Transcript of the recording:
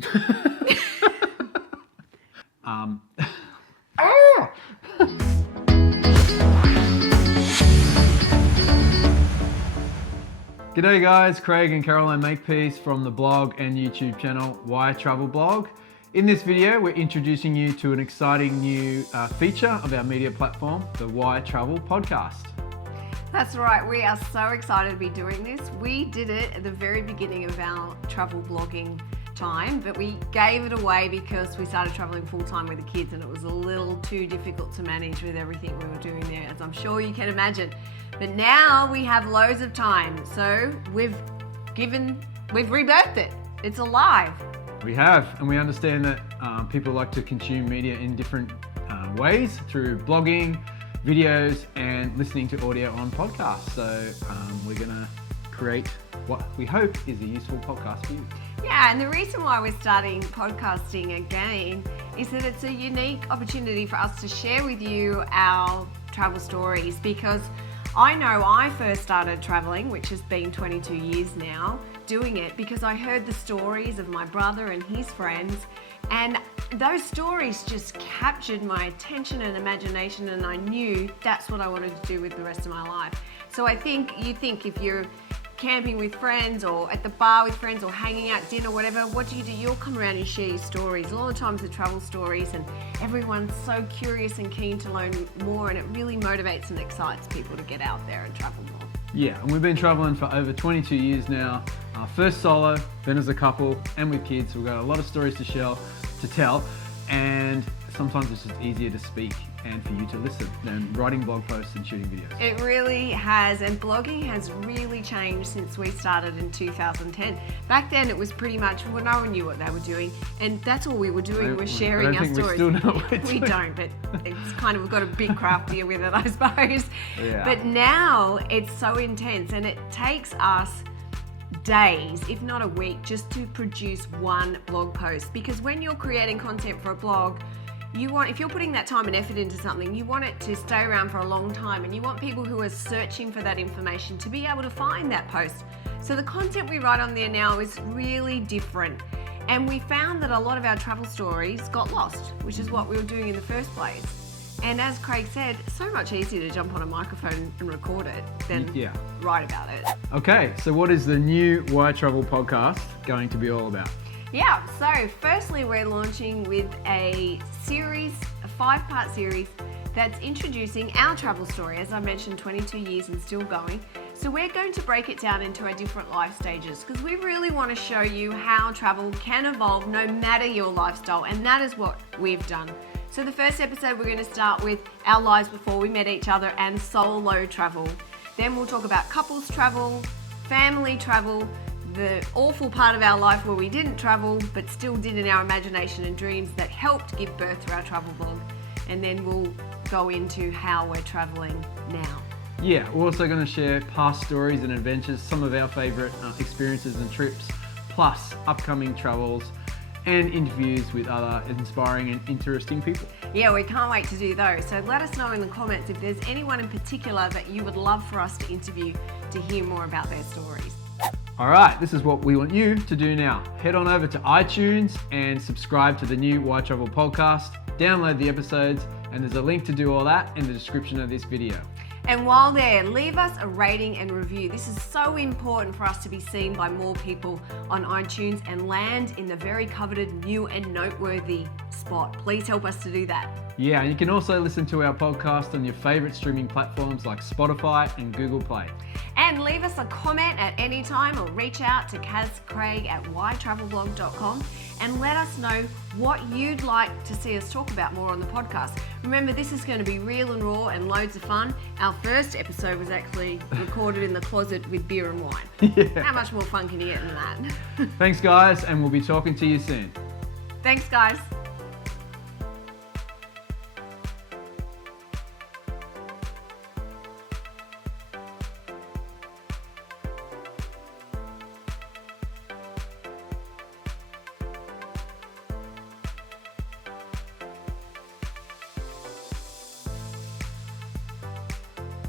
G'day guys, Craig and Caroline Makepeace from the blog and YouTube channel Why Travel Blog. In this video, we're introducing you to an exciting new feature of our media platform, the Why Travel podcast. That's right, we are so excited to be doing this. We did it at the very beginning of our travel blogging time, but we gave it away because we started traveling full time with the kids and it was a little too difficult to manage with everything we were doing there, as I'm sure you can imagine. But now we have loads of time, so we've rebirthed it. It's alive. We have, and we understand that people like to consume media in different ways through blogging, videos, and listening to audio on podcasts. So we're gonna create what we hope is a useful podcast for you. Yeah, and the reason why we're starting podcasting again is that it's a unique opportunity for us to share with you our travel stories, because I know I first started traveling, which has been 22 years now, doing it because I heard the stories of my brother and his friends, and those stories just captured my attention and imagination, and I knew that's what I wanted to do with the rest of my life. So I think if you're camping with friends or at the bar with friends or hanging out dinner, whatever, what do? You'll come around and share your stories. A lot of times they're travel stories and everyone's so curious and keen to learn more, and it really motivates and excites people to get out there and travel more. Yeah, and we've been traveling for over 22 years now. First solo, then as a couple, and with kids. We've got a lot of stories to tell, and sometimes it's just easier to speak and for you to listen than writing blog posts and shooting videos. It really has, and blogging has really changed since we started in 2010. Back then it was pretty much, well, no one knew what they were doing, and that's all we were doing was sharing our stories. We still know what we're doing. We don't, but it's kind of, we've got a bit craftier with it, I suppose. Yeah. But now it's so intense, and it takes us days, if not a week, just to produce one blog post. Because when you're creating content for a blog, if you're putting that time and effort into something, you want it to stay around for a long time, and you want people who are searching for that information to be able to find that post. So the content we write on there now is really different, and we found that a lot of our travel stories got lost, which is what we were doing in the first place. And as Craig said, it's so much easier to jump on a microphone and record it than write about it. Okay, so what is the new Why Travel podcast going to be all about? Yeah, so firstly we're launching with a 5-part series that's introducing our travel story. As I mentioned, 22 years and still going. So we're going to break it down into our different life stages, because we really want to show you how travel can evolve no matter your lifestyle, and that is what we've done. So the first episode, we're going to start with our lives before we met each other and solo travel. Then we'll talk about couples travel, family travel, the awful part of our life where we didn't travel but still did in our imagination and dreams that helped give birth to our travel blog. And then we'll go into how we're traveling now. Yeah, we're also going to share past stories and adventures, some of our favourite experiences and trips, plus upcoming travels and interviews with other inspiring and interesting people. Yeah, we can't wait to do those. So let us know in the comments if there's anyone in particular that you would love for us to interview to hear more about their stories. All right, this is what we want you to do now. Head on over to iTunes and subscribe to the new Why Travel podcast. Download the episodes, and there's a link to do all that in the description of this video. And while there, leave us a rating and review. This is so important for us to be seen by more people on iTunes and land in the very coveted new and noteworthy spot. Please help us to do that. Yeah, and you can also listen to our podcast on your favorite streaming platforms like Spotify and Google Play. And leave us a comment at any time, or reach out to Craig at whytravelblog.com and let us know what you'd like to see us talk about more on the podcast. Remember, this is going to be real and raw and loads of fun. Our first episode was actually recorded in the closet with beer and wine. Yeah. How much more fun can you get than that? Thanks guys, and we'll be talking to you soon. Thanks guys.